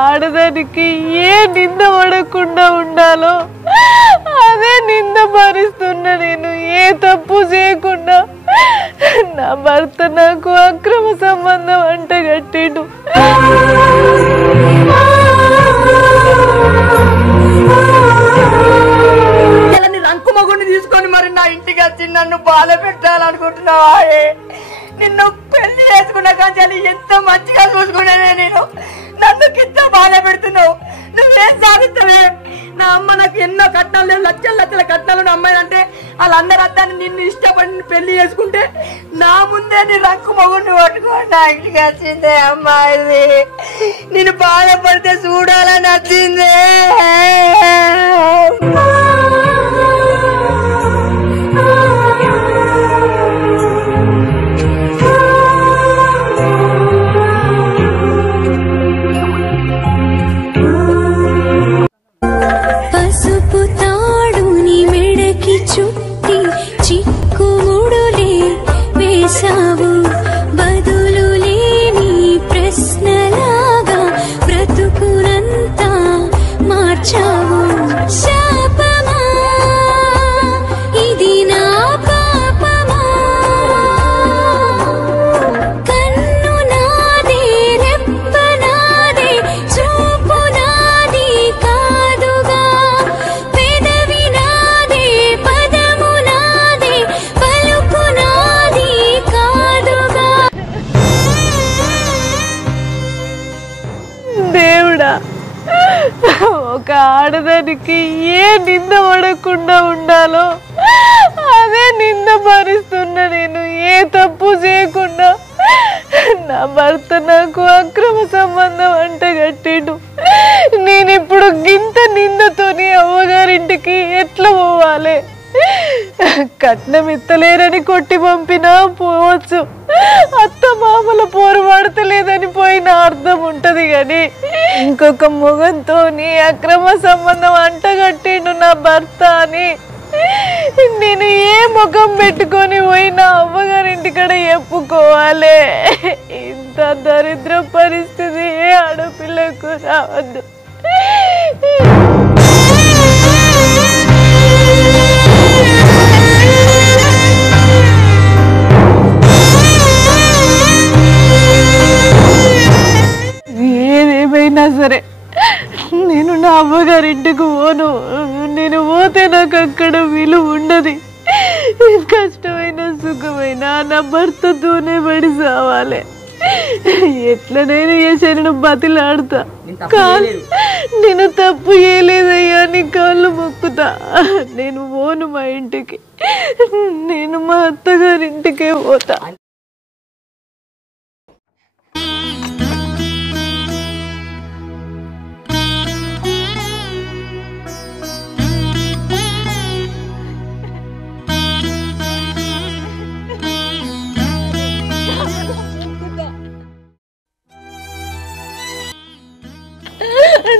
ఆడదానికి ఏ నింద పడకుండా ఉండాలో అదే నింద భరిస్తున్నా. నేను ఏ తప్పు చేయకుండా నా భర్త నాకు అక్రమ సంబంధం అంటగట్టిండు. రంకు మగుడిని తీసుకొని మరి నా ఇంటికి వచ్చి నన్ను బాధ పెట్టాలనుకుంటున్నావా? నిన్ను పెళ్లి చేసుకున్న కానీ ఎంతో మంచిగా చూసుకున్నానే నేను. నన్ను కింద బాధ పెడుతున్నావు. నువ్వేం సాగుతావే? నా అమ్మ నాకు ఎన్నో కట్నాలు లేవు, లక్షల లక్షల కట్నాలు అమ్మాయి అంటే వాళ్ళందరూ అద్దాన్ని నిన్ను ఇష్టపడి పెళ్లి చేసుకుంటే నా ముందే నీ రంకు మగుడిని పట్టుకోండి నా ఇంటికి వచ్చిందే అమ్మాయి. నేను బాధపడితే చూడాలని వచ్చిందే. బదులు లేని ప్రశ్నలాగా బ్రతుకునంతా మార్చావు. శాపమా ఇది నా పాపమా? కన్ను నాదే, రెప్ప నాదే, చూపు నాది కాదుగా. పెదవి నాదే, పదము నాదే, పలుకు నాది కాదుగా. దేవుడా, ఒక ఆడదానికి ఏ నింద పడకుండా ఉండాలో అదే నింద భరిస్తున్నా. నేను ఏ తప్పు చేయకుండా నా భర్త నాకు అక్రమ సంబంధం అంటగట్టిండు. నేనిప్పుడు గింత నిందతోని అవ్వగారింటికి ఎట్లా పోవాలి? కట్నం ఇత్తలేరని కొట్టి పంపినా పోవచ్చు, అత్త మామల పోరు పడతలేదని పోయిన అర్థం ఉంటది. గాని ఇంకొక మొగంతో అక్రమ సంబంధం అంటగట్టిండు నా భర్త అని నేను ఏ ముఖం పెట్టుకొని పోయినా అవ్వగారింటికడ చెప్పుకోవాలి? ఇంత దరిద్ర పరిస్థితి ఏ ఆడపిల్లకు రావద్దు. ఏదేమైనా సరే నేను నా అమ్మగారింటికి పోను. నేను పోతే నాకు అక్కడ విలువ ఉండదు. కష్టమైన సుఖమైన నా భర్తతోనే పడి సావాలి. ఎట్లనైనా చేసాను బతిలాడుతా. నేను తప్పు చేయలేదయ్యా, నీ కాళ్ళు మొక్కుతా. నేను పోను మా ఇంటికి. నేను మా అత్తగారింటికే పోతా.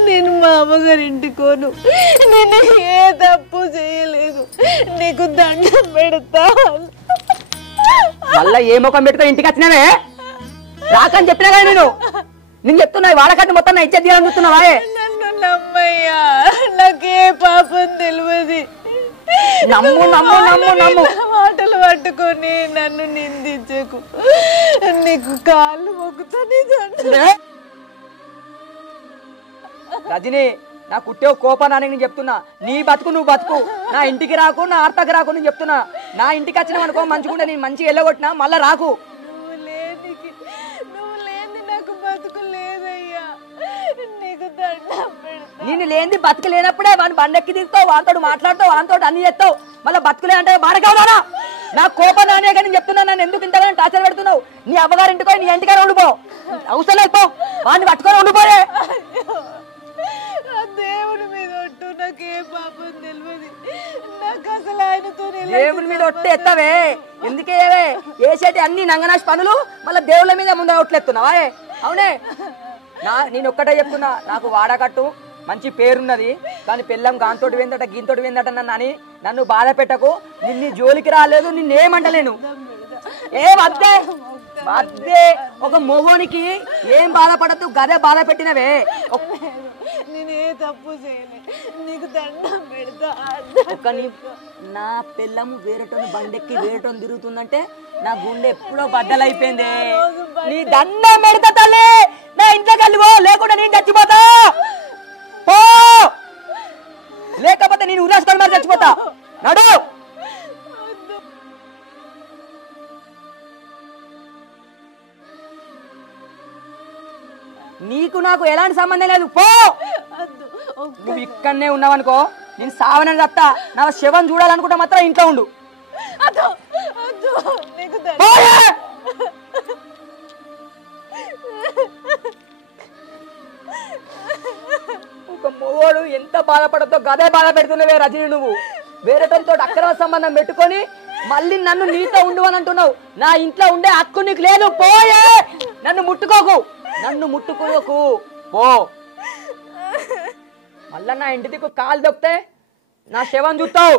నేను మా అమ్మగారింటికి పోను. నేను ఏ తప్పు చేయలేదు. నీకు దండం పెడతా. మళ్ళా ఏ ముఖం పెట్టుకో ఇంటికి వచ్చినావే? రాకని చెప్పినా కదా నేను చెప్తున్నా. వాళ్ళకట్టు మొత్తం నా ఇచ్చేది చూస్తున్నావా? నన్ను నమ్మయ్యా, నాకే పాపం తెలియదు. నమ్ము నమ్ము నమ్ము నమ్ము. మాటలు పట్టుకొని నన్ను నిందించకు. నీకు కాళ్ళు మొక్కుతా. రజని, నా కుట్టే కోపాన్ని నేను చెప్తున్నా. నీ బతుకు నువ్వు బతుకు. నా ఇంటికి రాకు, నా అత్తకి రాకు నేను చెప్తున్నా. నా ఇంటికి వచ్చినావు అనుకో మంచిగుంటే నేను మంచిగా వెళ్ళగొట్టినా మళ్ళా రాకు. నువ్వు లేని నాకు బతుకు లేదయ్యా. నీకు దండం పెడతా. నేను లేని బతుకు లేనప్పుడే వాడిని బండెక్కి దిగుతావు, వాంతోడు మాట్లాడుతావు, వాంతోడు అన్ని చేస్తావు. మళ్ళీ బతుకులే అంటే బాడకావునా? నా కోపం నానే కానీ చెప్తున్నా. నన్ను ఎందుకు ఇంతగానో టార్చర్ పెడుతున్నావు? నీ అమ్మగారింటికో నీ ఇంటికానే ఉండిపో. అవసరం లేకపో, వాడిని పట్టుకొని ఉండిపోయే. దేవుడి మీద ఒట్టు, నాకు ఏ పాపం తెలియదు. నాకు అసలు ఆయనతో దేవుడి మీద ఒట్టు ఎత్తవే? ఎందుకే వేసేటి అన్ని నంగనాశ పనులు మళ్ళీ దేవుళ్ళ మీద ముందర ఒట్లెత్తున్నావా? అవునే, నేను ఒక్కటే చెప్తున్నా. నాకు వాడకట్టు మంచి పేరున్నది, కానీ పెళ్ళం గాంతోటి వేందట గీంతోటి వేందట నన్ను బాధ పెట్టకు. నిన్ను జోలికి రాలేదు, నిన్నేమంటలేను. ఏ వద్దే అదే ఒక మొగోనికి ఏం బాధపడద్దు గదే బాధ పెట్టినవే. నేను ఏ తప్పు చేయలే, నీకు దండం పెడతా. నా పిల్లము వేరేటోని బండెక్కి వేరేటోని తిరుగుతుందంటే నా గుండె ఎప్పుడో బద్దలైపోయింది. నీ దండం పెడతా తల్లి, నా ఇంట్లోకి వెళ్ళిపో, లేకుండా నేను చచ్చిపోతా. పో, లేకపోతే నేను ఉరేసుకొని మరి చచ్చిపోతా. నడు. నీకు నాకు ఎలాంటి సంబంధం లేదు. పో, నువ్వు ఇక్కడనే ఉన్నావనుకో నేను సావనని చెప్తా. నా శవం చూడాలనుకుంటా మాత్రం ఇంట్లో ఉండు. ఒక మొగోడు ఎంత బాధపడతో గదే బాధ పెడుతున్నావే రజని. నువ్వు వేరేటోతో అక్రమ సంబంధం పెట్టుకొని మళ్ళీ నన్ను నీతో ఉండు అని అంటున్నావు. నా ఇంట్లో ఉండే హక్కు నీకు లేదు. పోయే, నన్ను ముట్టుకోకు, నన్ను ముట్టుకోకు. పో, మళ్ళా నా ఇంటి దిక్కు కాలు దొక్కితే నా శవం చూస్తావు.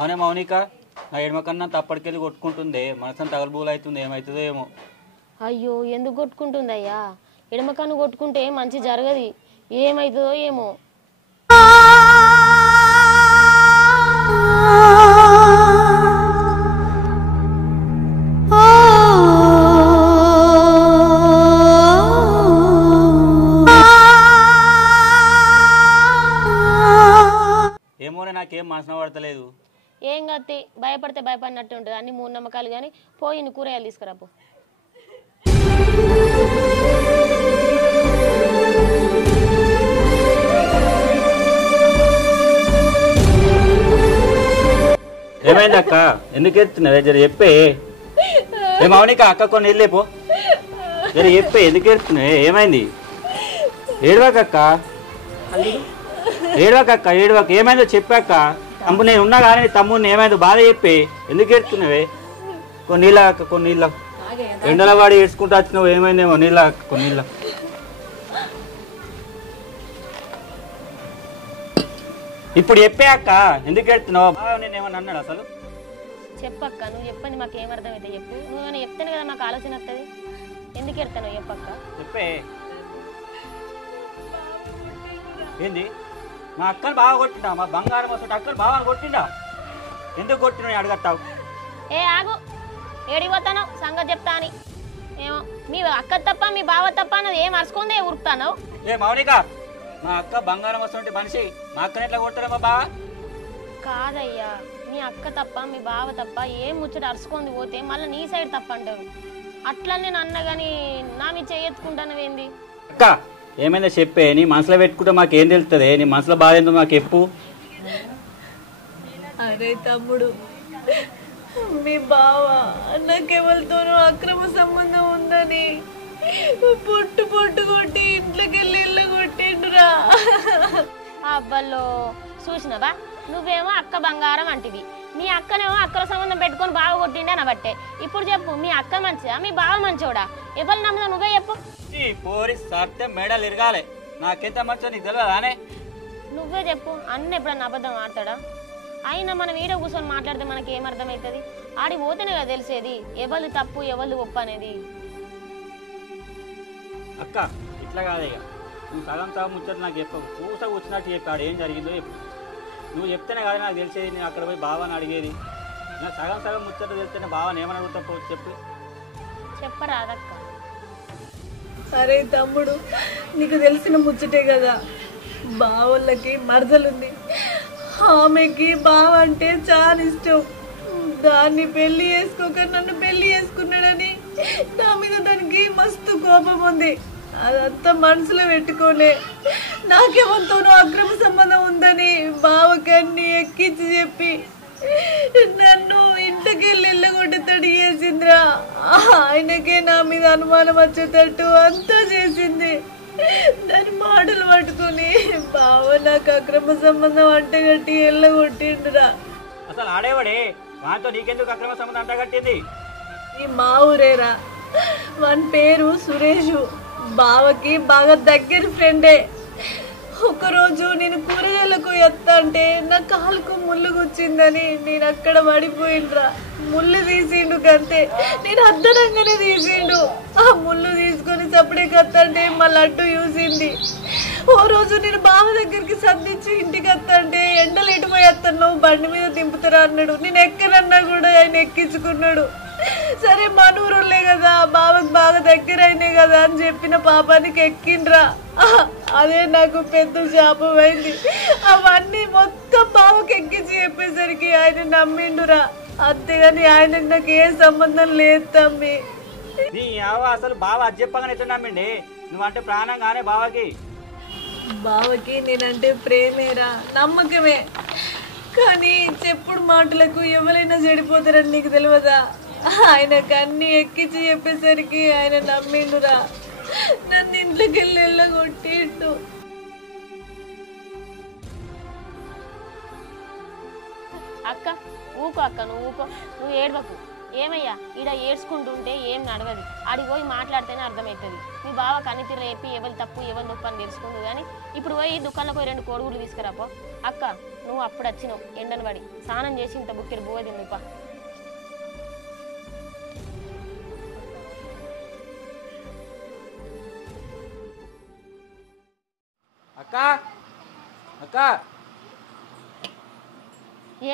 అవునే మౌనిక, నా ఎడమ కన్నా తప్పటికెళ్ళి కొట్టుకుంటుంది. మనసం తగలబూలు అవుతుంది. ఏమవుతుందో ఏమో. అయ్యో ఎందుకు కొట్టుకుంటుందయ్యా? ఎడమ కన్ను కొట్టుకుంటే మంచి జరగది. ఏమవుతుందో ఏమో. ఏమోనే, నాకేం మనసున పడతలేదు. ఏం కత్తి భయపడితే భయపడినట్టు ఉంటుంది. అన్ని మూఢనమ్మకాలు కానీ పోయి నీ కూరగాయలు తీసుకురాపో. ఏమైంది అక్క? ఎందుకు ఎత్తున్నావే? జర చెప్పే. ఏ మౌనిక, అక్క కొన్ని వెళ్ళేపో. జర చెప్పే, ఎందుకు ఎత్తున్నావే? ఏమైంది? ఏడవాకక్క, ఏడవాకక్క, ఏడవాక. ఏమైందో చెప్పాక. తమ్ముడు నేను ఉన్నా కానీ తమ్ముడిని ఏమైందో బాధ చెప్పి. ఎందుకు ఏడుస్తున్నావే? కొన్ని నీళ్ళ అక్క, కొన్ని నీళ్ళ. ఎండల వాడి ఏడ్చుకుంటూ వచ్చినావు. ఏమైందేమో. నీళ్ళ అక్క, కొన్ని నీళ్ళ. ఇప్పుడు చెప్పే అక్క, ఎందుకు ఏడుతున్నావు? నేను ఏమన్నా అన్నాడు అసలు? చెప్పక్క, నువ్వు చెప్పండి. మాకు ఏమర్థమైతే చెప్పు. నువ్వు చెప్తాను కదా మాకు ఆలోచన వస్తుంది. ఎందుకు ఎడతాను చెప్పక్క. చెప్పే. ఏంది? మా అక్కను బాగా కొట్టిండా? మా బంగారం వస్తుంటే అక్కను బాగా కొట్టిండా? ఎందుకు కొట్టినా అడగట్టావు? ఏ ఆగు, ఏడిపోతాను సంగతి చెప్తా అని. ఏమో మీ అక్క తప్ప మీ బావ తప్ప అన్నది ఏం అరుచుకుందే ఉరుకుతాను. ఏ మౌనిక, మా అక్క బంగారం వస్తుంటే మనిషి మా అక్కని ఎట్లా కొడతారా మా బావ? కాదయ్యా, మీ అక్క తప్ప మీ బావ తప్ప ఏం ముచ్చట అరుచుకుంది పోతే మళ్ళీ నీ సైడ్ తప్ప అంటారు. అట్లా నేను అన్న కానీ నా మీ చేయెత్తుకుంటానవేంది? అక్క ఏమైందో చెప్పే. నీ మనసులో పెట్టుకుంటే మాకేం తెలుస్తుంది? నీ మనసులో బాధ ఏందో మాకు చెప్పు. అరే తమ్ముడు, మీ బావ నాకెవరితోనూ అక్రమ సంబంధం ఉందని పొట్టు పొట్టు కొట్టి ఇంట్లోకి వెళ్ళి ఇల్లు కొట్టిండురా. అబ్బల్లో చూసినవా, నువ్వేమో అక్క బంగారం అంటివి, మీ అక్కనేమో అక్కల సంబంధం పెట్టుకొని బావ కొట్టిండే అనబట్టే. ఇప్పుడు చెప్పు, మీ అక్క మంచిదా మీ బావ మంచోడా? ఎవరు నమ్ముదా నువ్వే చెప్పు. పోరి సత్తే మెడలు ఇరగాలి. నాకెంత మంచో నీకు తెలియదానే? నువ్వే చెప్పు. అన్న ఎప్పుడన్నా అబద్ధం ఆడతాడా? అయినా మనం వీడియో కూర్చొని మాట్లాడితే మనకి ఏమర్థమవుతుంది? ఆడి పోతేనే కదా తెలిసేది ఎవరు తప్పు ఎవరు ఒప్పు అనేది. అక్క ఇట్లా కాదే, నువ్వు సగం సగం ముచ్చట నాకు చెప్పు. పూస కూర్చున్నట్టు చెప్పి ఆడు ఏం జరిగిందో చెప్పు. నువ్వు చెప్తేనే కదా నాకు తెలిసేది. నేను అక్కడ పోయి బావాని అడిగేది. నాకు సగం సగం ముచ్చట తెలిస్తేనే బావాని ఏమని అడుగుతా చెప్పు. చెప్పరాదక్క. అరే తమ్ముడు, నీకు తెలిసిన ముచ్చటే కదా, బావోళ్ళకి మరదలుంది. ఆమెకి బావ అంటే చాలా ఇష్టం. దాన్ని పెళ్లి చేసుకోక నన్ను పెళ్లి చేసుకున్నాడని నా మీద దానికి మస్తు కోపం ఉంది. అదంతా మనసులో పెట్టుకోలే. నాకేమంతోనో అక్రమ సంబంధం ఉందని బావకన్ని ఎక్కించి చెప్పి నన్ను ఇంటికెళ్ళి వెళ్ళగొట్టేటట్టు చేసిందిరా. ఆయనకే నా మీద అనుమానం వచ్చేటట్టు అంతా చేసింది. దాని మాటలు పట్టుకుని బావ నాకు అక్రమ సంబంధం అంటగట్టి వెళ్ళగొట్టిండురా. అసలు ఆడేవాడే వాటితో నీకెందుకు అక్రమ సంబంధం అంటగట్టింది? ఈ మా ఊరేరా. వాని పేరు సురేష్. బావకి బాగా దగ్గర ఫ్రెండే. ఒకరోజు నేను కూరగాయలకు ఎత్తా అంటే నా కాలుకు ముళ్ళు గుచ్చిందని నేను అక్కడ పడిపోయిండ్రా. ముళ్ళు తీసిండు కంతే. నేను అద్దనంగానే తీసిండు. ఆ ముళ్ళు తీసుకొని చప్పుడే కత్తంటే మా లడ్డు చూసింది. ఓ రోజు నేను బావ దగ్గరికి సంధించి ఇంటికి వస్తాంటే ఎండలు ఎటుపోయి వస్తాను బండి మీద దింపుతారా అన్నాడు. నేను ఎక్కనన్నా కూడా ఆయన ఎక్కించుకున్నాడు. సరే మనూరులే కదా, బావకు బాగా దగ్గర అయినాయి కదా అని చెప్పిన పాపానికి ఎక్కిండ్రా. అదే నాకు పెద్ద శాపం అయింది. అవన్నీ మొత్తం బావకి ఎక్కించి చెప్పేసరికి ఆయన నమ్మిండురా. అంతేగాని ఆయనకు నాకు ఏ సంబంధం లేదు తమ్మి. నీ అసలు బావ అది చెప్పగానే ఎట్లా నమ్మిండి? నువ్వంటే ప్రాణంగానే బావకి. బావకి నేనంటే ప్రేమేరా, నమ్మకమే. కానీ చెప్పుడు మాటలకు ఎవరైనా చెడిపోతారని నీకు తెలియదా? ఆయనకు అన్ని ఎక్కించి చెప్పేసరికి ఆయన నమ్మిండురా. నన్ను ఇంట్లోకి వెళ్ళి వెళ్ళగొట్టిండు. అక్క ఊకో అక్క, నువ్వు ఊకో, నువ్వు ఏడవకు. ఏమయ్యా ఈడ ఏడ్చుకుంటుంటే ఏం నడవదు. ఆడికి పోయి మాట్లాడితేనే అర్థమవుతుంది. మీ బావ కన్నితిర చెప్పి ఎవరు తప్పు ఎవరు నొప్పి అని తెలుసుకుందు. కానీ ఇప్పుడు పోయి దుకాణంలో పోయి 2 కోడిగుడ్లు తీసుకురాపో. అక్క నువ్వు అప్పుడు వచ్చినావు ఎండను పడి, స్నానం చేసి ఇంత బుక్కెడు బువ్వ తిందుపా. అక్క అక్క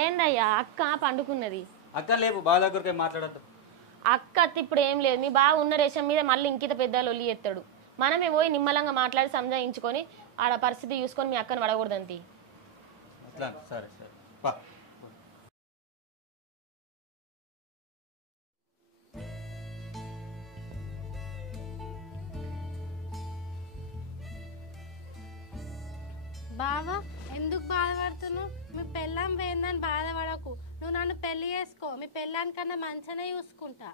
ఏందయ్యా అక్క పండుకున్నది? అక్క లేవు, బావ దగ్గరికి మాట్లాడద్దు. అక్క ఇప్పుడు ఏం లేదు. మీ బావ ఉన్న రేషం మీద మళ్ళీ ఇంకిత పెద్ద లొల్లి ఎత్తాడు. మనమే పోయి నిమ్మలంగా మాట్లాడి సంజాయించుకొని ఆడ పరిస్థితి చూసుకొని మీ అక్కను పడకూడదంతి. సరే సరే పా. బావా ఎందుకు బాధపడుతున్నావు? మీ పెళ్ళాం పోయిందని బాధపడకు. నువ్వు నన్ను పెళ్లి చేసుకో. మీ పెళ్ళానికన్నా మంచిగానే చూసుకుంటా.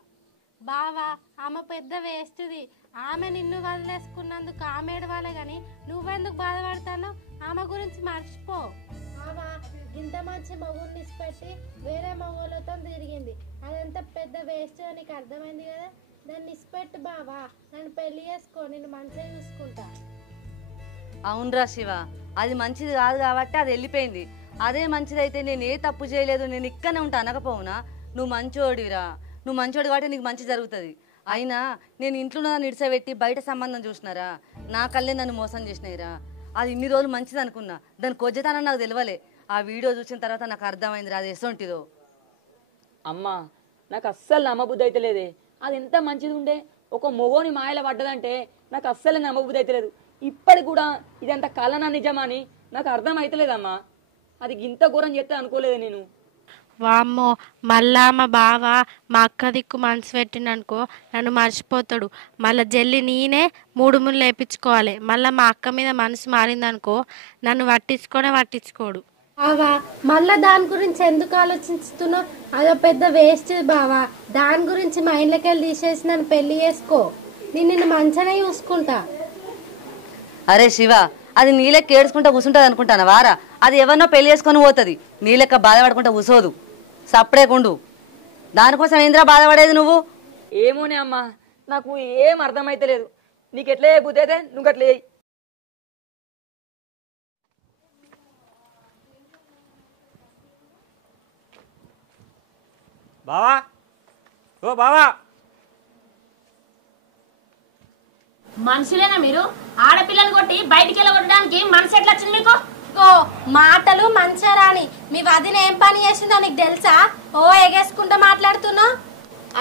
బావా ఆమె పెద్ద వేస్ట్ది. ఆమె నిన్ను వదిలేసుకున్నందుకు ఆమె ఏడవాలే కానీ నువ్వెందుకు బాధపడతావు? ఆమె గురించి మర్చిపో. బావా ఇంత మంచి మగుడిని ఇచ్చిపెట్టి వేరే మగోళ్ళతో తిరిగింది. అదంత పెద్ద వేస్ట్ నీకు అర్థమైంది కదా. దాన్ని ఇచ్చిపెట్టు బావా. నన్ను పెళ్లి చేసుకో. నిన్ను మంచిగా చూసుకుంటా. అవునరా శివ, అది మంచిది కాదు కాబట్టి అది వెళ్ళిపోయింది. అదే మంచిదైతే నేను ఏ తప్పు చేయలేదు, నేను ఇక్కడనే ఉంటా అనకపోవునా? నువ్వు మంచోడిరా, నువ్వు మంచోడు కాబట్టి నీకు మంచి జరుగుతుంది. అయినా నేను ఇంట్లో నిడిసబెట్టి బయట సంబంధం చూసినారా, నా కళ్ళే నన్ను మోసం చేసినాయిరా. అది ఇన్ని రోజులు మంచిది అనుకున్నా, దాని కొజ్జతనం నాకు తెలియలే. ఆ వీడియో చూసిన తర్వాత నాకు అర్థమైందిరా అది ఎసొంటిదో. అమ్మా నాకు అస్సలు నమ్మబుద్ధి అయితే లేదే. అది ఎంత మంచిది ఉండే, ఒక మొగోని మాయల పడ్డదంటే నాకు అస్సలు నమ్మబుద్ధి అయితే లేదు. ఇప్పటికి కూడా ఇదంత కలనా నిజమా అని నాకు అర్థం అవుతలేదమ్మా. అది ఇంత ఘోరం చేస్తే అనుకోలేదు నేను. వామ్మో మళ్ళా మా బావ మా అక్క దిక్కు మనసు పెట్టిండనుకో నన్ను మర్చిపోతాడు. మళ్ళీ జల్లి నేనే 3 ముళ్ళు వేయించుకోవాలి. మళ్ళీ మా అక్క మీద మనసు మారిందనుకో నన్ను పట్టించుకోడు. బావా మళ్ళా దాని గురించి ఎందుకు ఆలోచిస్తున్నావు? అదో పెద్ద వేస్ట్ బావా. దాని గురించి మా ఇంట్లోకి వెళ్ళి తీసేసి నన్ను పెళ్లి చేసుకో. నేను నిన్ను మంచిగానే చూసుకుంటా. అరే శివ, అది నీలెక్క ఏడ్చుకుంటా కూర్చుంటుంది అనుకుంటాను వారా? అది ఎవరినో పెళ్లి చేసుకొని పోతుంది, నీలెక్క బాధపడుకుంటా కూసోదు. సప్పుడేకుండు. దానికోసం ఏంద్రా బాధపడేది నువ్వు? ఏమోనే అమ్మా, నాకు ఏం అర్థమైతే లేదు. నీకు ఎట్లా బుద్ధి అయితే నువ్వు అట్లే. బావా ఓ బావా, మనుషులేనా మీరు? ఆడపిల్లని కొట్టి బయటికి వెళ్ళగొట్టడానికి మనసు ఎట్లా వచ్చింది మీకు? మాటలు మంచిగా రాని. మీ వదిన ఏం పని చేసిందో నీకు తెలుసా? ఓ ఎగేసుకుంటూ మాట్లాడుతున్నావు.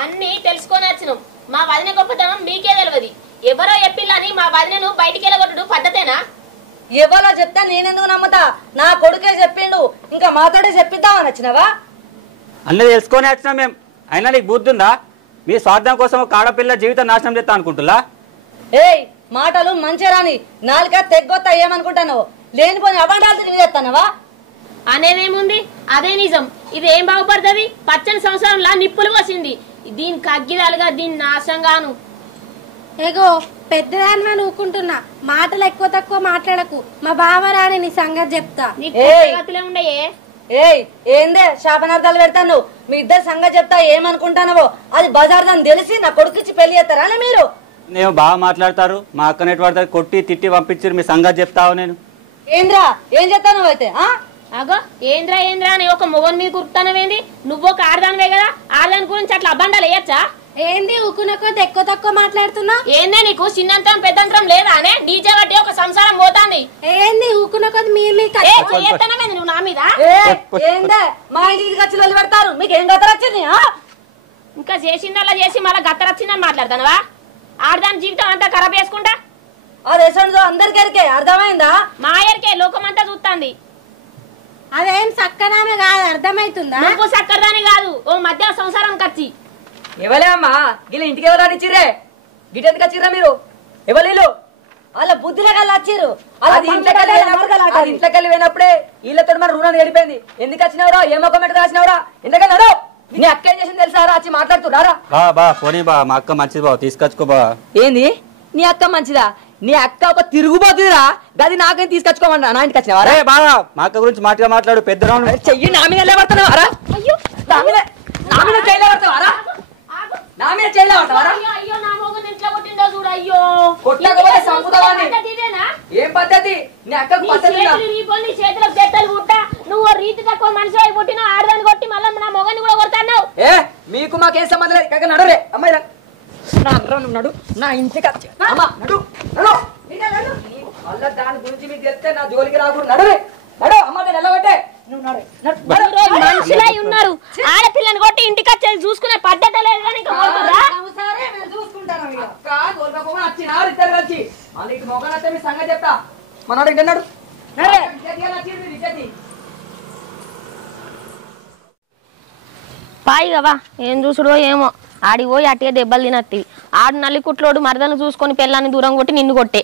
అన్ని తెలుసుకొని వచ్చినాం. మా వదిన గొప్పతనం మీకే తెలియదు. ఎవరో చెప్పిల్లని మా వదినను బయటికి వెళ్ళగొట్టడు పద్ధతేనా? ఎవరో చెప్తే నేనెందుకు నమ్ముతా? నా కొడుకే చెప్పిండు, ఇంకా మాతోడే చెప్పిద్దామని వచ్చినవా? అన్నీ తెలుసుకొని వచ్చినాం మేము. అయినా నీకు బుద్ధి ఉందా? మీ స్వార్థం కోసం ఒక ఆడపిల్ల జీవితం నాశనం చేస్తా అనుకుంటున్నా? ఏయ్ మాటలు మంచిగా రాని నాలుక తెగ్గొత్త ఏమనుకుంటాను లేనిపోని అబండాలు తిరిగి చేస్తానవా అనేదేముంది, అదే నిజం. ఇది ఏం బాగుపడుతుంది? పచ్చని సంవత్సరంలా నిప్పులు పోసింది. దీని కగ్గిదాలుగా దీని నాశంగాను. ఏగో పెద్దదాన్ని నూకుంటున్నా, మాటలు ఎక్కువ తక్కువ మాట్లాడకు. మా బావ రాని నీ సంగతి చెప్తా. నీకు ఉండయే. ఏయ్ ఏందే శాపనార్థాలు పెడతాను? మీ ఇద్దరు సంగతి చెప్తా ఏమనుకుంటానవో అది బజార్దని తెలిసి నా కొడుకుచ్చి పెళ్లి చేస్తారా మీరు? నేను బాగా మాట్లాడతారు, మా అక్క నెట్ పడతారు, కొట్టి తిట్టి పంపించారు, మీ సంగతి చెప్తావు. నేను ఏంద్రా ఏం చెప్తాను అయితే? అగో ఏంద్రా అని ఒక మొగన్ మీద కురుకుతానవేంది? నువ్వు ఒక ఆడదానివే కదా, ఆడదాని గురించి అట్లా అబ్బండాలు వేయచ్చా? ఏంది ఊకునకో ఎక్కువ తక్కువ మాట్లాడుతున్నా? ఏందే నీకు చిన్నంతరం పెద్దంతరం లేదా అనే? డీజే బట్టి ఒక సంసారం పోతాంది. ఏంది ఊకునకో చేస్తానవేంది నువ్వు నా మీద? ఏందే మా ఇంటికి ఖర్చులు పెడతారు, మీకు ఏం గత వచ్చింది? ఇంకా చేసిందల్లా చేసి మళ్ళీ గత్తరొచ్చిందని మాట్లాడతానవా? ఆడదాని జీవితం అంతా ఖరాబ్ చేసుకుంటా అది ఎసందో అందరికెరికే అర్థమైందా? మా ఎరికే లోకమంతా చూస్తాంది. అదేం చక్కనామే కాదు, అర్థమైతుందా? నువ్వు చక్కదాని కాదు, ఓ మధ్య సంసారం ఖర్చి. ఎవలే అమ్మా వీళ్ళ ఇంటికి ఎవరు రానిచ్చిర్రే? గిట్ ఎందుకు వచ్చిర్రా మీరు? ఎవరు వాళ్ళ బుద్ధిలో కల్లా వచ్చిర్రు. ఇంట్లోకి పోయినప్పుడే వీళ్ళతో మన రుణాన్ని గడిపోయింది. ఎందుకు వచ్చినవరా? ఏ మొక్క మెట్టు రాసినవరా? ఎందుకన్నాడు? నీ అక్క ఏం చేసింది తెలుసారా? వచ్చి మాట్లాడుతున్నారా? బా పోనీ బా, మా అక్క మంచిది బా, తీసుకొచ్చుకో బా. ఏంది నీ అక్క మంచిదా? నీ అక్క ఒక తిరుగుబోతుందిరా, గది నాకేం తీసుకొచ్చుకోమన్నా. నా ఇంటికి వచ్చినవారా? బాగా మా అక్క గురించి మాటగా మాట్లాడు. పెద్ద చెయ్యి నా మీద నిలబడుతున్నావారా? నా మీద చేయలేబడతావారా? నా మీద చేయలేబడతావారా? కొట్టకపోతే సంపుతావాన్ని. ఏం పద్ధతి? నీ అక్కకు పద్ధతి చేతులకు చెట్టలు పుట్ట. నువ్వు రీతి తక్కువ మనిషి అయి పుట్టిన ఆడదాన్ని కొట్టి మళ్ళీ నా మొగని కూడా కొడతాను. ఏ మీకు మాకేం సంబంధం లేదు. కాక నడురే అమ్మాయి నడు. నా ఇంటికి అమ్మా నడు నడు. దాని గురించి మీకు తెలిస్తే నా జోలికి రాకూడదు. నడురే నడు. అమ్మ నేను వెళ్ళబట్టే నువ్వు నడు. మనుషులై ఉన్నారు, ఆడపిల్లని కొట్టి ఇంటికి వచ్చేది చూసుకునే పద్ధతి లేదు. కానీ మొగన్ వస్తే మీ సంగతి చెప్తా. మనోడు ఇంటన్నాడు. పాయిగవా ఏం చూసుడో ఏమో, ఆడికి పోయి అట్టే దెబ్బలు తినత్తి. ఆడు నల్లికుట్లోడు మరదను చూసుకొని పిల్లాన్ని దూరం కొట్టి నిన్ను కొట్టే.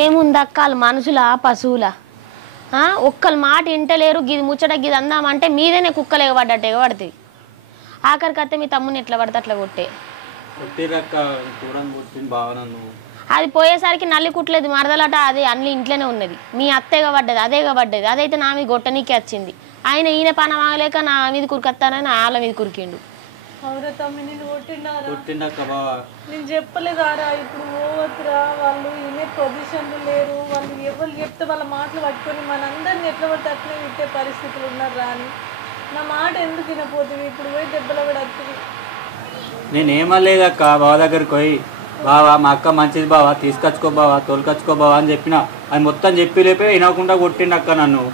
ఏముందక్కలు మనుషులా పశువులా? ఒక్కరు మాట వింటలేరు. గిది ముచ్చట గిది అందామంటే మీదేనే కుక్కలు ఎగబడ్డట్టు ఎగబడుతుంది. ఆఖరికి అత్తే మీ తమ్ముని ఎట్లా పడితే అట్లా కొట్టే. అది పోయేసరికి నల్లి కుట్టలేదు మరదలట. అది అన్ని ఇంట్లోనే ఉన్నది. మీ అత్తేగా పడ్డది, అదేగా పడ్డది. అదైతే నా మీద గొట్టనీకే వచ్చింది. ఈయన పని వాగలేక నా మీద కురికొత్తానని వాళ్ళ మీద కురికిండు. అవురా తమ్మి, నేను కొట్టిండారా? నేను చెప్పలేదారా? ఇప్పుడు పోవద్దురా, వాళ్ళు ఇనే పొజిషన్లు లేరు. వాళ్ళు ఎవరు చెప్తే వాళ్ళ మాటలు పట్టుకొని మనందరిని ఎట్లా పడితే అట్లే విట్టే పరిస్థితులు ఉన్నారా అని నా మాట ఎందుకు వినపోతుంది? ఇప్పుడు పోయి దెబ్బలు కూడా వస్తుంది. నేనేమలేదక్క, బావ దగ్గరికి పోయి బావా మా అక్క మంచిది బావా, తీసుకొచ్చుకో బావా, తోలుకొచ్చుకో బావా అని చెప్పిన. అది మొత్తం చెప్పి లేపే వినకుండా కొట్టిండక్క నన్ను.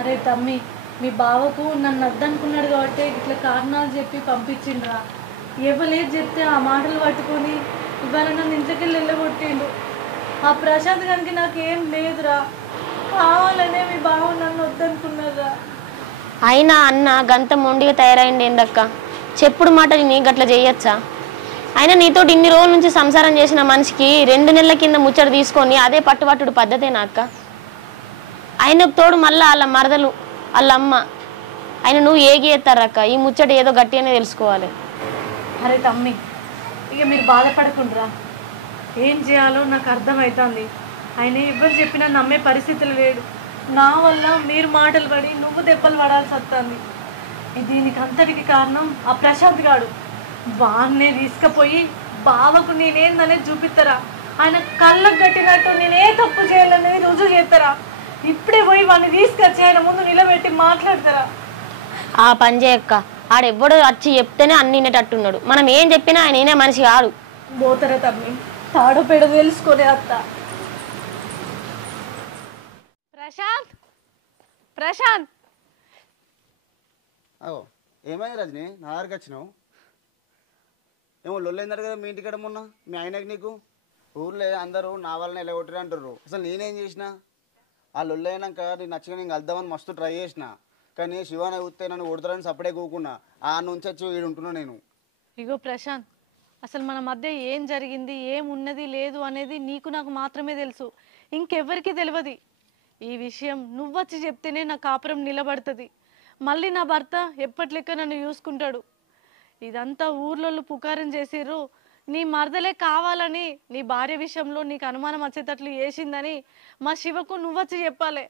అరే తమ్మి, మీ బావకు నన్ను అద్దనుకున్నాడు కాబట్టి ఇట్లా కారణాలు చెప్పి పంపించిండ్రా. ఇవ్వలేదు చెప్తే ఆ మాటలు పట్టుకొని ఇవాళ నన్ను ఇంట్లోకి వెళ్ళగొట్టిండు. ఆ ప్రశాంత్ గారికి నాకేం లేదురా, కావాలనే మీ బావ నన్ను వద్దనుకున్నారా. అయినా అన్న గంత మొండిగా తయారైంది ఏందక్క? చెప్పుడు మాట నీ గట్లా చేయొచ్చా? అయినా నీతో ఇన్ని రోజుల నుంచి సంసారం చేసిన మనిషికి 2 నెలల కింద ముచ్చట తీసుకొని అదే పట్టుబట్టుడు పద్ధతేనా అక్క? ఆయనకు తోడు మళ్ళా వాళ్ళ మరదలు వాళ్ళ అమ్మ, ఆయన నువ్వు ఏగి ఎత్తారక్క. ఈ ముచ్చట ఏదో గట్టిగానే తెలుసుకోవాలి. అరే తమ్మి, ఇక మీరు బాధపడకుండ్రా. ఏం చేయాలో నాకు అర్థమవుతుంది. ఆయన ఎవరు చెప్పినా నమ్మే పరిస్థితులు లేడు. నా వల్ల మీరు మాటలు పడి నువ్వు దెబ్బలు పడాల్సి వస్తుంది. దీనికి అంతటికి కారణం ఆ ప్రశాంత్ గాడు. వాన్నే తీసుకుపోయి బావకు నేనేందనేది చూపిస్తారా? ఆయన కళ్ళకు కట్టినట్టు నేనే తప్పు చేయాలనేది రుజువు చేస్తారా? ఇప్పుడే పోయి వాడిని తీసుకొచ్చి ఆయన ముందు నిలబెట్టి మాట్లాడతారా? ఆ పని చేయక్క. ఆడెవ్వడు వచ్చి చెప్తేనే అన్ని వినేటట్టున్నాడు. మనం ఏం చెప్పినా ఆయన వినే మనిషి కాడు. పోతారా తమ్మి? తాడో పేడ తెలుసుకునే అత్త. ప్రశాంత్, ప్రశాంత్. ఏమైంది రజని, నా దగ్గరికి వచ్చినావు? ఏమో లొల్లైందట కదా మీ ఇంటికాడ మొన్న మీ ఆయనకి నీకు ఊర్లో అందరూ నా వల్లనే ఎలా కొట్టిరు అంటారు. అసలు నేనేం చేసిన? ఆ లొల్లైనాక నేను నచ్చిగా నేను కలుద్దామని మస్తు ట్రై చేసిన, కానీ శివాన చూస్తే నన్ను కొడతారని సపడే కూకున్నా. ఆ నుంచి వచ్చి వీడు ఉంటున్నా నేను. ఇగో ప్రశాంత్, అసలు మన మధ్య ఏం జరిగింది, ఏమున్నది లేదు అనేది నీకు నాకు మాత్రమే తెలుసు, ఇంకెవ్వరికీ తెలియదు. ఈ విషయం నువ్వొచ్చి చెప్తేనే నా కాపురం నిలబడుతుంది. మళ్ళీ నా భర్త ఎప్పటి లెక్క నన్ను చూసుకుంటాడు. ఇదంతా ఊర్లో పుకారం చేసిర్రు. నీ మరదలే కావాలని నీ భార్య విషయంలో నీకు అనుమానం వచ్చేటట్లు చేసిందని మా శివకు నువ్వొచ్చి చెప్పాలి.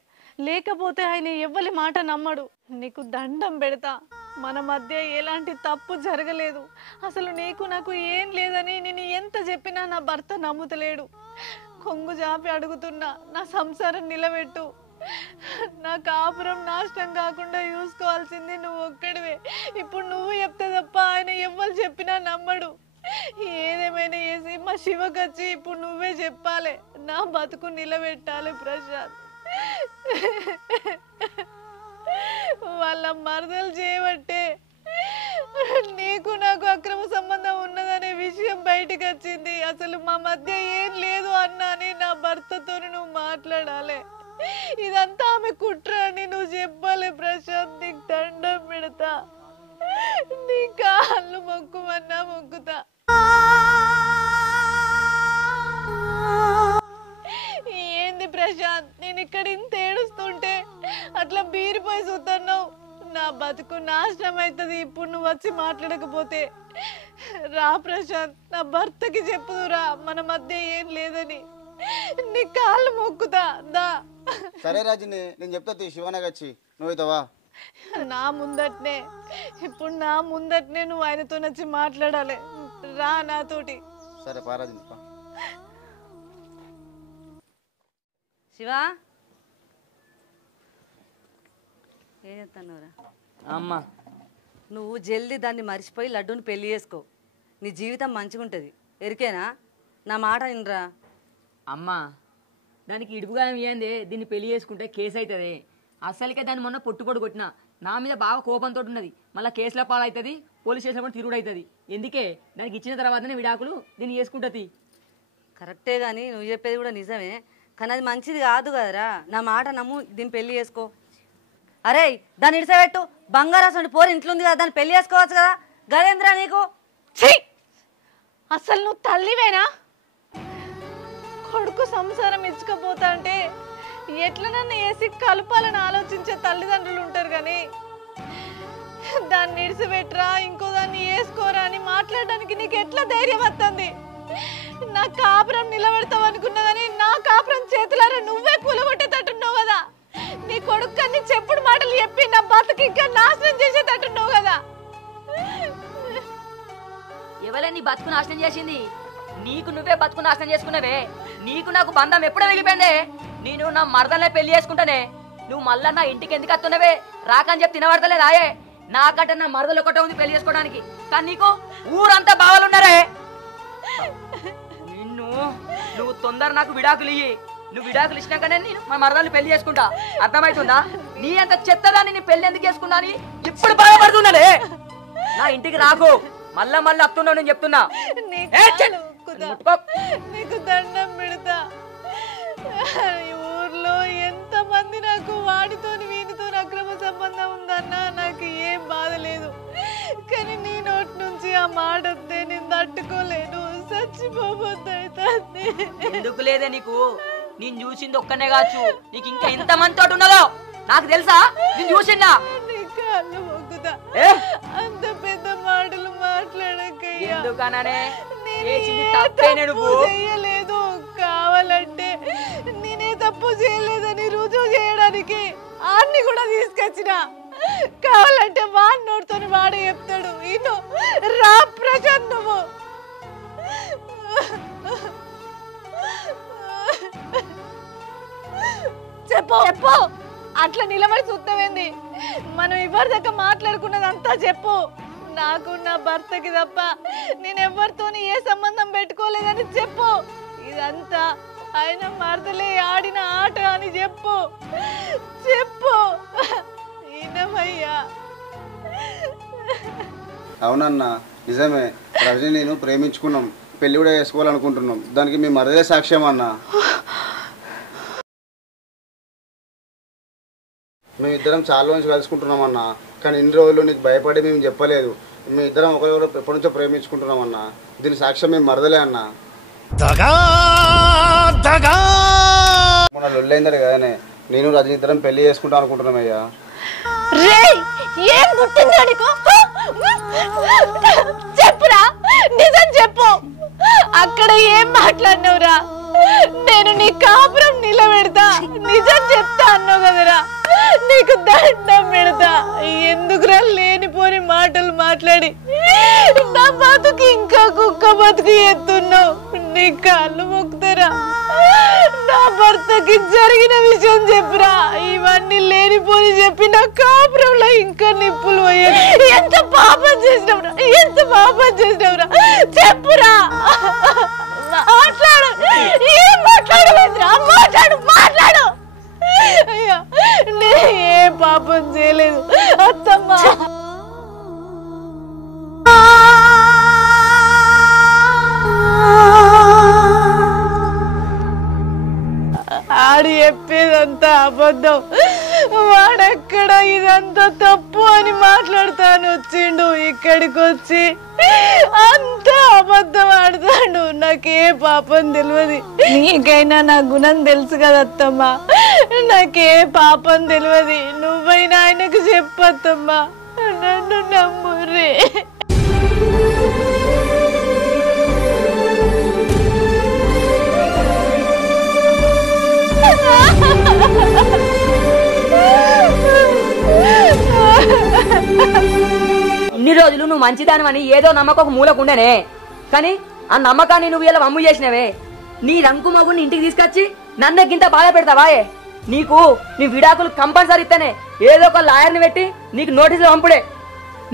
లేకపోతే ఆయన ఎవ్వరి మాట నమ్మడు. నీకు దండం పెడతా, మన మధ్య ఎలాంటి తప్పు జరగలేదు. అసలు నీకు నాకు ఏం లేదని నేను ఎంత చెప్పినా నా భర్త నమ్ముతలేడు. కొంగు జాపి అడుగుతున్నా, నా సంసారం నిలబెట్టు. నా కాపురం నాశనం కాకుండా చూసుకోవాల్సింది నువ్వు ఒక్కడివే. ఇప్పుడు నువ్వు చెప్తే తప్ప ఆయన ఎవ్వరు చెప్పినా నమ్మడు. ఏదేమైనా చేసి మా శివకచ్చి ఇప్పుడు నువ్వే చెప్పాలి, నా బతుకు నిలబెట్టాలి ప్రశాంత్. వాళ్ళ మరదలు చేయబట్టే నీకు నాకు అక్రమ సంబంధం ఉన్నదనే విషయం బయటకు వచ్చింది. అసలు మా మధ్య ఏం లేదు అన్నాని నా భర్తతో నువ్వు మాట్లాడాలి. ఇదంతా ఆమె కుట్ర అని నువ్వు చెప్పాలి ప్రశాంత్. నీకు దండం పెడతా, నీ కాళ్ళు మొక్కుమన్నా మొక్కుతా. ఏంది ప్రశాంత్, నేను ఇక్కడ ఇంత ఏడుస్తుంటే అట్లా బీరిపోయి చూస్తున్నావు? నా బతుకు నాశనం అవుతుంది ఇప్పుడు నువ్వు వచ్చి మాట్లాడకపోతే. రా ప్రశాంత్, నా భర్తకి చెప్పుదురా మన మధ్య ఏం లేదని. నీ కాళ్ళు మొక్కుతా దా. సరే రాజుని, నేను చెప్తా శివనగచ్చి నువ్వుతావా? నా ముందట్నే, ఇప్పుడు నా ముందట్నే నువ్వు ఆయనతో వచ్చి మాట్లాడాలి. రా నాతోటి. సరే పారాజుని. శివా ఏం చెప్తానురా? అమ్మ నువ్వు జల్దీ దాన్ని మర్చిపోయి లడ్డూని పెళ్లి చేసుకో. నీ జీవితం మంచిగా ఉంటుంది. ఎరికేనా? నా మాట వినరా? అమ్మ దానికి ఇడుపుగానం ఏంది? దీన్ని పెళ్లి చేసుకుంటే కేసు అవుతుంది. అసలుకే దాన్ని మొన్న పొట్టు కొట్టిన. నా మీద బాగా కోపంతో ఉన్నది. మళ్ళీ కేసుల పాలవుతుంది, పోలీస్ స్టేషన్ కూడా తిరుగుడు అవుతుంది. ఎందుకే దానికి ఇచ్చిన తర్వాతనే విడాకులు దీన్ని చేసుకుంటుంది. కరెక్టే కానీ నువ్వు చెప్పేది కూడా నిజమే, కానీ అది మంచిది కాదు కదరా. నా మాట నమ్ము, దీన్ని పెళ్లి చేసుకో. అరే దాన్ని ఇడిసబెట్టు. బంగారాసు పోరు ఇంట్లో ఉంది కదా, దాన్ని పెళ్లి చేసుకోవచ్చు కదా. గరేంద్ర నీకు అసలు నువ్వు తల్లివేనా? కొడుకు సంసారం ఇచ్చుకపోతా అంటే ఎట్లా నన్ను వేసి కలపాలని ఆలోచించే తల్లిదండ్రులు ఉంటారు. కానీ దాన్ని ఇడిసిపెట్టరా, ఇంకో దాన్ని వేసుకోరా అని మాట్లాడడానికి నీకు ఎట్లా ధైర్యం వస్తుంది? నా కాపురం నిలబెడతావు అనుకున్నా కానీ నా కాపురం చేతులారా నువ్వే కూలగొట్టేటట్టున్నావు కదా. నీ కొడుకు అన్ని చెప్పుడు మాటలు చెప్పి నా బతుకు ఇంకా నాశనం చేసేటట్టున్నావు కదా. ఎవరే నీ బతుకు నాశనం చేసింది? నీకు నువ్వే బతుకు నాశనం చేసుకున్నావే. నీకు నాకు బంధం ఎప్పుడో వెళ్ళిపోయిందే. నేను నా మరదలనే పెళ్లి చేసుకుంటానే. నువ్వు మళ్ళా నా ఇంటికి ఎందుకు వస్తున్నావే? రాకని చెప్పి తినబడతలే రాయే. నాకంటే నా మరదలు ఒకటే ఉంది పెళ్లి చేసుకోవడానికి, కానీ నీకు ఊరంతా బావాలున్నారే. నువ్వు తొందర నాకు విడాకులు ఇయ్యి. నువ్వు విడాకులు ఇచ్చినాకనే నేను మా మరదల్ని పెళ్లి చేసుకుంటా. అర్థమవుతుందా? నీ అంత చెత్తదాన్ని నీ పెళ్లి ఎందుకు చేసుకున్నాని ఇప్పుడు బాధపడుతున్నానే. నా ఇంటికి రాకు, మళ్ళా మళ్ళీ వస్తున్నావు నేను చెప్తున్నా. నీకు దండం పెడతా. ఊర్లో ఎంత మంది నాకు వాడితో వీనితో అక్రమ సంబంధం ఉందన్నా నాకు ఏం బాధ లేదు. కానీ నీ నోటి నుంచి ఆ మాట వస్తే నేను తట్టుకోలేను, చచ్చిపోబోతుంది. ఎందుకు లేదే నీకు? నేను చూసింది ఒక్కనే కావచ్చు, నీకు ఇంకా ఎంత మంది తోటి ఉన్నదో నాకు తెలుసా? నేను చూసిందా? నీ కాళ్ళు మొక్కుతా, అంత పెద్ద మాటలు మాట్లాడకయ్యా. ఎందుకననే చెయ్యలేదు. కావాలంటే నేనే తప్పు చేయలేదని రుజువు చేయడానికి ఆన్ని కూడా తీసుకొచ్చిన. కావాలంటే వాడి నోటితో వాడే చెప్తాడు. ఇను రా ప్రశాంత్, నువ్వు చెప్పు చెప్పు. అట్లా నిలబడి చూస్తావేంది? మనం ఎవరి దగ్గర మాట్లాడుకున్నదంతా చెప్పు. నాకు నా భర్తకి తప్ప నేను ఎవరితోని ఏ సంబంధం పెట్టుకోలేదని చెప్పు. ఇదంతా ఆయన మరదలే ఆడిన ఆట అని చెప్పు. చెప్పు ఇనమయ్యా. అవునన్నా, నిజమే రజని నేను ప్రేమించుకున్నాం, పెళ్లి కూడా చేసుకోవాలనుకుంటున్నాం. దానికి మీ మరదే సాక్ష్యం అన్న. మేము ఇద్దరం చాలా రోజు కలుసుకుంటున్నాం అన్న, కానీ ఇన్ని రోజులు నీకు భయపడి మేము చెప్పలేదు. మేము ఇద్దరం ఒకరికొకరు ఎప్పటి నుంచో ప్రేమించుకుంటున్నాం అన్న. దీని సాక్ష్యం మేము మరదలే అన్న. మొన్న లొల్లైందరు కదనే, నేను రజని ఇద్దరం పెళ్లి చేసుకుంటాం అనుకుంటున్నామయ్యా. ఏం గుర్తుందా నీకు? చెప్పురా, నిజం చెప్పు. అక్కడ ఏం మాట్లాడినవురా? నేను నీ కాపురం నిలబెడతా, నిజం చెప్తా అన్నావు కదరా. నీకు దండం పెడతా. ఎందుకురా లేనిపోని మాటలు మాట్లాడి నా బతుకు ఇంకా కుక్క బతుకు ఎత్తున్నావు? నీ కాళ్ళు మొక్కుతారా? నా భర్తకి జరిగిన విషయం చెప్పురా. ఇవన్నీ లేనిపోని చెప్పి నా కాపురంలో ఇంకా నిప్పులు పోయాయి. ఎంత పాపం చేసినవురా, ఎంత పాపం చేసినవురా? చెప్పురా, మాట్లాడు. ఏం మాట్లాడలేదురా? మాట్లాడు. అయ్యా, నేను ఏ పాపం చేయలేదు అత్తమ్మ. ఆడి చెప్పేదంతా అబద్ధం. వాడెక్కడ ఇదంతా తప్పు అని మాట్లాడతాను వచ్చిండు. ఇక్కడికి వచ్చి అంతా అబద్ధం ఆడతాడు. నాకే పాపం తెలియదు. నీకైనా నా గుణం తెలుసు కదా అత్తమ్మ. నాకే పాపం తెలియదు. నువ్వైనా ఆయనకు చెప్పత్తమ్మా, నన్ను నమ్ముర్రే. ఇన్ని రోజులు నువ్వు మంచిదానమని ఏదో నమ్మకం మూలకుండేనే, కానీ ఆ నమ్మకాన్ని నువ్వు ఇలా వమ్ము చేసినవే. నీ రంకు మగుని ఇంటికి తీసుకొచ్చి నన్నకింత బాధ పెడతావాయే? నీకు నీ విడాకులు కంపల్సరీ ఇస్తేనే ఏదో ఒక లాయర్ని పెట్టి నీకు నోటీసులు పంపుడే.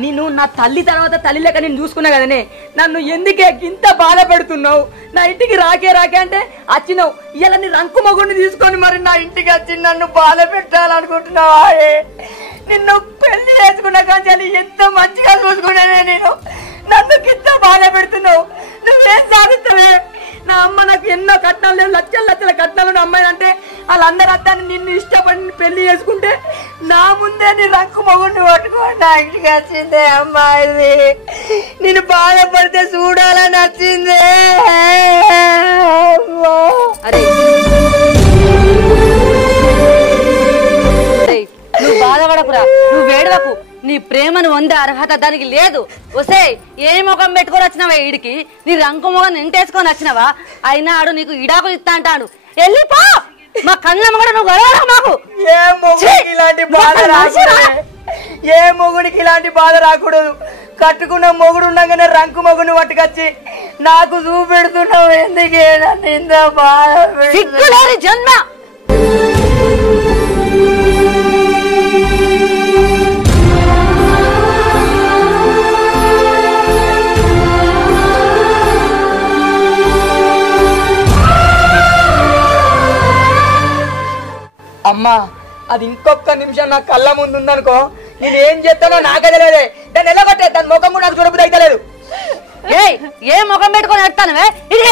నేను నా తల్లి తర్వాత తల్లి లెక్క నేను చూసుకున్నా కదనే. నన్ను ఎందుకే ఇంత బాధ పెడుతున్నావు? నా ఇంటికి రాకే అంటే వచ్చినావు. ఇలా నీ రంకు మగుడిని తీసుకొని మరి నా ఇంటికి వచ్చి నన్ను బాధ పెట్టాలనుకుంటున్నావా? నిన్ను పెళ్లి చేసుకున్నా కానీ ఎంత మంచిగా చూసుకున్నానే నేను. నన్ను ఇంత బాధ పెడుతున్నావు. నువ్వేం సాధిస్తావే? నా అమ్మ నాకు ఎన్నో కట్నాలు లేవు, లక్షల కట్నాలు అమ్మాయి అంటే వాళ్ళందరూ అత్తాన్ని నిన్ను ఇష్టపడి పెళ్లి చేసుకుంటే నా ముందే నీ రంకు మగుడిని పట్టుకోండి నా ఇంటికి వచ్చిందే అమ్మాయిది. నేను బాధపడితే చూడాలని వచ్చిందే. నువ్వు బాధపడకురా, నువ్వు వేడవకు. నీ ప్రేమను పొందే అర్హత దానికి లేదు. వసే ఏ ముఖం పెట్టుకొని వచ్చినావా? ఈడికి నీ రంకు ముఖం నింటేసుకొని వచ్చినావా? అయినా ఆడు నీకు ఇడాకులు ఇస్తా అంటాడు. వెళ్ళిపో, మా కళ్ళమ్మ కూడా నువ్వు గొడవ మాకు. ఏ మొగుడికి ఇలాంటి బాధ రాకూడదు, ఏ మొగుడికి ఇలాంటి బాధ రాకూడదు. కట్టుకున్న మొగుడు ఉండగానే రంకు మొగుడిని పట్టుకొచ్చి నాకు చూపెడుతున్నావు ఎందుకే? నన్ను ఇంత బాధ సిగ్గులేని జన్మ. అమ్మా, అది ఇంకొక నిమిషం నా కళ్ళ ముందు ఉందనుకో, నేను ఏం చేస్తానో నాకే తెలియదే. దాన్ని ఎలా కొట్టే, దాని ముఖం కూడా నాకు చూడబుద్ధి అయితే లేదు. ఏ ముఖం పెట్టుకొని వెళ్తానువే? ఇది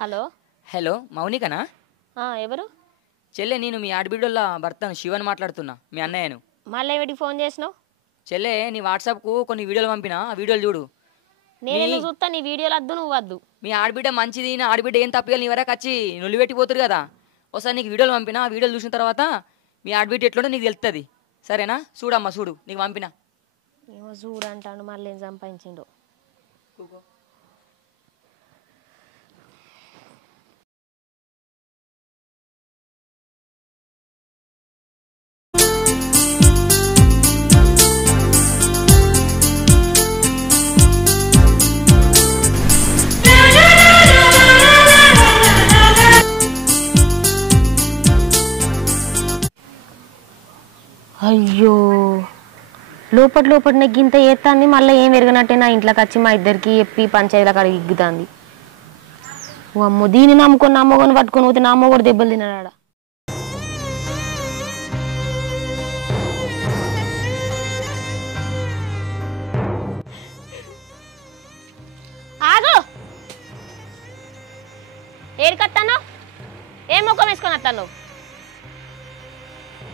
హలో హలో, మౌనికనా? ఎవరు? చెల్లె, నేను మీ ఆడబిడ్డోళ్ళ భర్తను శివన్ మాట్లాడుతున్నా, మీ అన్నయ్యను. మళ్ళీ ఏమిటికి ఫోన్ చేసినావు? చెల్లె, నీ వాట్సాప్కు కొన్ని వీడియోలు పంపినా, ఆ వీడియోలు చూడు. నేను చూస్తా, నీ వీడియోలు వద్దు, నువ్వు వద్దు. మీ ఆడబిడ్డ మంచిది, నా ఆడబిడ్డ ఏం తప్పిగా నీ వరకు వచ్చి నువ్వు పెట్టిపోతురు కదా. ఒకసారి నీకు వీడియోలు పంపినా, ఆ వీడియోలు చూసిన తర్వాత మీ ఆడబిడ్డ ఎట్లుంటే నీకు తెలుస్తుంది. సరేనా? చూడమ్మా, చూడు, నీకు పంపినా. ఏమో చూడంటాను, మళ్ళీ ఏం సంపాదించిండు. అయ్యో లోపల నాకు ఇంత ఏత్తాంది మళ్ళీ ఏం ఎరగనట్టే నా ఇంట్లోకి వచ్చి మా ఇద్దరికి చెప్పి పంచాయతీల కాడ ఇగ్గుతాంది. ఓ అమ్మో దీన్ని నమ్ముకొని నా మొగని పట్టుకొని పోతే నా మొగడు దెబ్బలు తిన్నాడా. ఆగు ఏడికత్తాను ఏం ముఖం వేసుకొని వస్తాను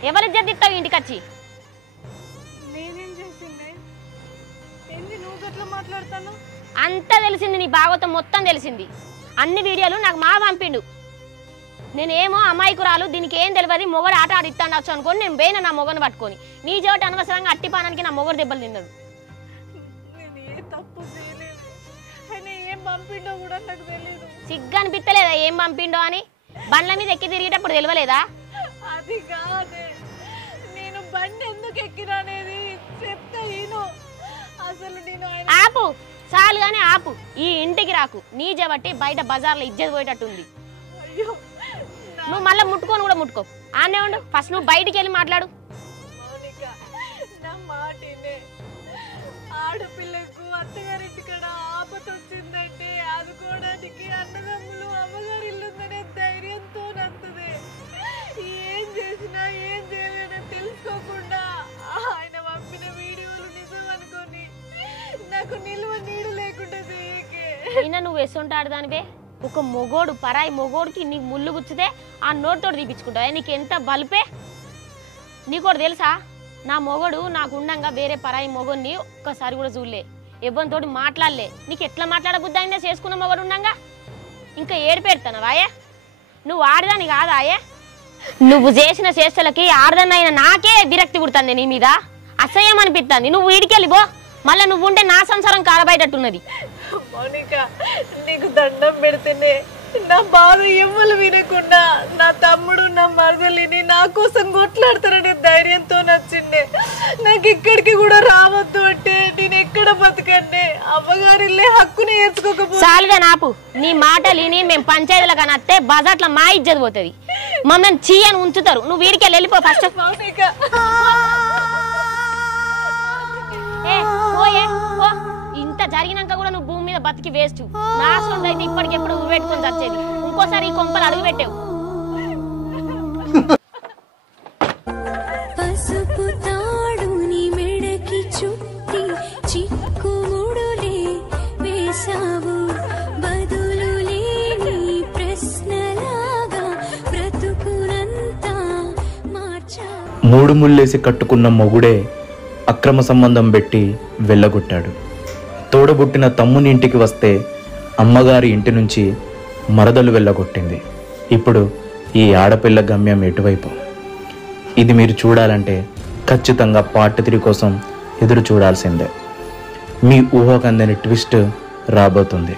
ఎవరి ఇజ్జత్ ఇస్తావు ఇంటికి వచ్చి నేనేం చేసిందే ఏంది నువ్వు గట్లా మాట్లాడతాను అంతా తెలిసింది నీ భాగవతం మొత్తం తెలిసింది అన్ని వీడియోలు నాకు మా పంపిండు నేనేమో అమాయకురాలు దీనికి ఏం తెలియదు మొగడు ఆట ఆడిస్తాండొచ్చు అనుకోని నేను పోయినా నా మొగను పట్టుకొని నీ చోట అనవసరంగా అట్టిపానానికి నా మొగడు దెబ్బలు తిన్నాడు నేను ఏ తప్పు చేయలేదు ఆయన ఏం పంపిండో కూడా నాకు తెలియదు సిగ్గు అనిపిస్తలేదా ఏం పంపిండో అని బండ్ల మీద ఎక్కి తిరిగేటప్పుడు తెలియలేదా అది కాదే నేను బండి ఎందుకు ఎక్కిననేది చెప్తా ఈను అసలు నేను ఆపు చాలు గానీ ఆపు ఈ ఇంటికి రాకు నీ జబట్టి బయట బజార్లో ఇజ్జత్ పోయేటట్టుంది అయ్యో నువ్వు మళ్ళీ ముట్టుకొని కూడా ముట్టుకో ఆనే ఉండు ఫస్ట్ నువ్వు బయటికి వెళ్ళి మాట్లాడు మౌనిక నా మాటినే ఆడపిల్లకు అత్తగారింటికడ ఆపత వచ్చిందంటే ఆదుకోవడానికి అన్నదమ్ములు అమ్మగారి ఇల్లుందనే ధైర్యంతో నంతదే ఏం చేసినా ఏం చేయలేదని తెలుసుకోకుండా ఆయన పంపిన వీడియోలు నిజం అనుకొని నాకు నిల్వ నీడు లేకుండా చేయకే అయినా నువ్వు వేసుంటాడు దానివే ఒక మొగోడు పరాయి మొగోడికి నీకు ముళ్ళు గుచ్చితే ఆ నోటితోటి తీపించుకుంటావు నీకు ఎంత బలిపే నీకోటి తెలుసా నా మొగడు నాకు ఉండంగా వేరే పరాయి మొగోడిని ఒక్కసారి కూడా చూడలే ఎవరితోటి మాట్లాడలే నీకు ఎట్లా మాట్లాడబుద్ది అయిందా చేసుకున్న మొగడు ఉండంగా ఇంకా ఏడు పెడతానవాయే నువ్వు ఆడదాని కాదాయే నువ్వు చేసిన చేష్టలకి ఆడదాన్నైనా నాకే విరక్తి పుడుతుంది నీ మీద అసహ్యం అనిపిస్తుంది నువ్వు వీడికెళ్ళిపో మళ్ళీ నువ్వు ఉంటే నా సంసారం కారబయటట్టున్నది మౌనిక నీకు దండం పెడితేనే నా బాధ ఎవ్వరు వినకుండా నా తమ్ముడు నా మరదలిని నా కోసం కొట్లాడతారనే ధైర్యంతో నచ్చిండే నాకు ఇక్కడికి కూడా రావద్దు అంటే నేను ఎక్కడ బతకండి అవ్వగారిల్లే హక్కుని ఏర్చుకోకపోతే చాలుగా నాపు నీ మాటలిని మేము పంచాయతీలో కనత్తే బజార్లో మా ఇజ్జత్ పోతుంది మమ్మల్ని చీయని ఉంచుతారు నువ్వు వీడికెళ్ళి వెళ్ళిపో ఫస్ట్ మౌనిక ఇంత జరిగినాక కూడా నువ్వు భూమి మీద బతికి వేస్ట్ నాశనం అయితే ఇప్పటికెప్పుడు నువ్వు పెట్టుకొని చచ్చేది ఇంకోసారి ఈ కొంపలు అడుగు పెట్టావు పసుపు తాడుని మెడకి చుట్టి చిక్కుముడులే వేశావు బదులు లేని ప్రశ్నలాగా బ్రతుకునంతా మార్చావు మూడు ముళ్ళేసి కట్టుకున్న మొగుడే అక్రమ సంబంధం పెట్టి వెళ్ళగొట్టాడు తోడబుట్టిన తమ్ముని ఇంటికి వస్తే అమ్మగారి ఇంటి నుంచి మరదలు వెళ్ళగొట్టింది ఇప్పుడు ఈ ఆడపిల్ల గమ్యం ఎటువైపు ఇది మీరు చూడాలంటే ఖచ్చితంగా పార్ట్ 3 కోసం ఎదురు చూడాల్సిందే మీ ఊహకందని ట్విస్ట్ రాబోతుంది.